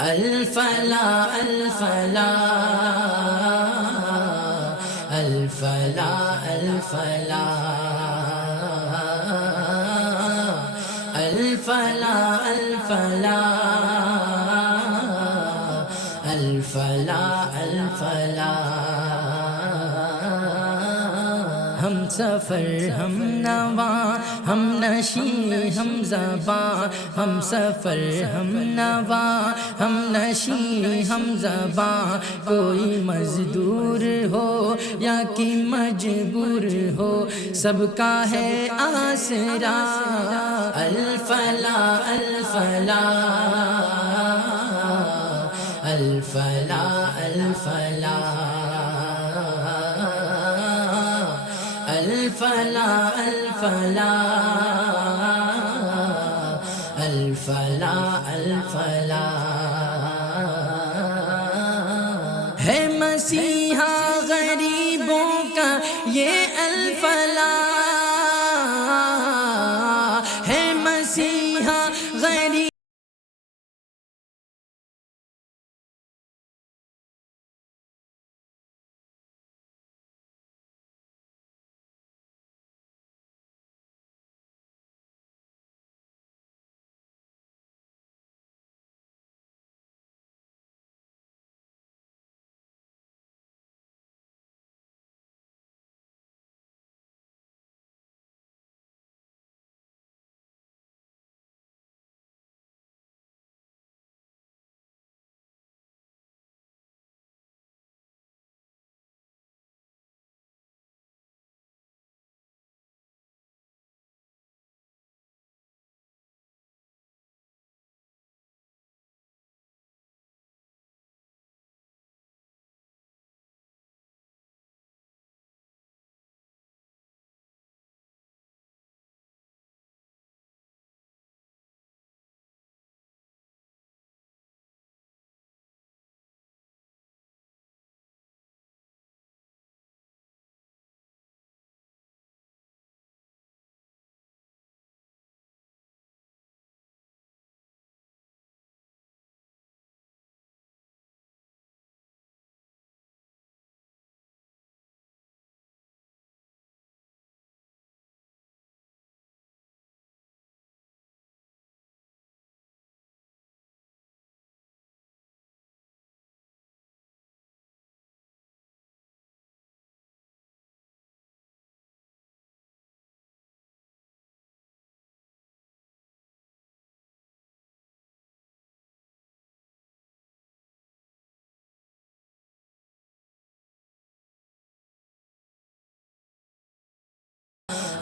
الفلا الفلا الفلا الفلا الفلا الفلا الفلا الفلا ہم سفر ہم نوا ہم نشی ہم زباں، ہم سفر ہم نوا ہم نشی ہم زباں، کوئی مزدور ہو یا کہ مجبور ہو سب کا ہے آسرا۔ الفلا الفلا الفلا الفلا الفلا الفلا الفلا الفلا ہے مسیحا غریبوں کا یہ الفلا، ہے مسیحا غریب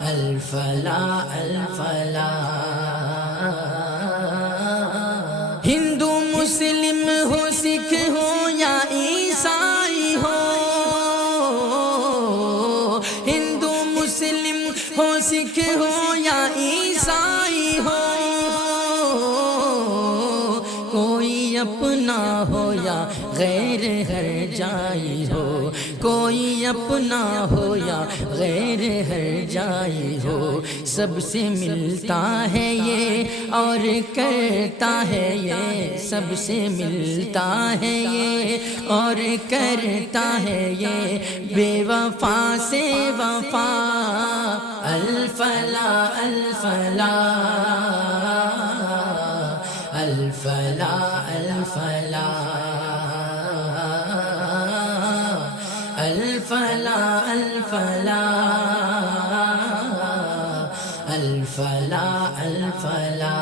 الفلا الفلا ہندو مسلم ہو سکھ ہو یا عیسائی ہو، ہندو مسلم ہو سکھ ہو یا عیسائی ہو، کوئی اپنا ہو یا غیر ہر جائی ہو، کوئی اپنا ہو یا غیر ہر جائی ہو، سب سے ملتا ہے یہ اور کرتا ہے یہ، سب سے ملتا ہے یہ اور کرتا ہے یہ، بے وفا سے وفا۔ الفلا الفلا الفلا الفلا الفلا الفلا الفلا الفلا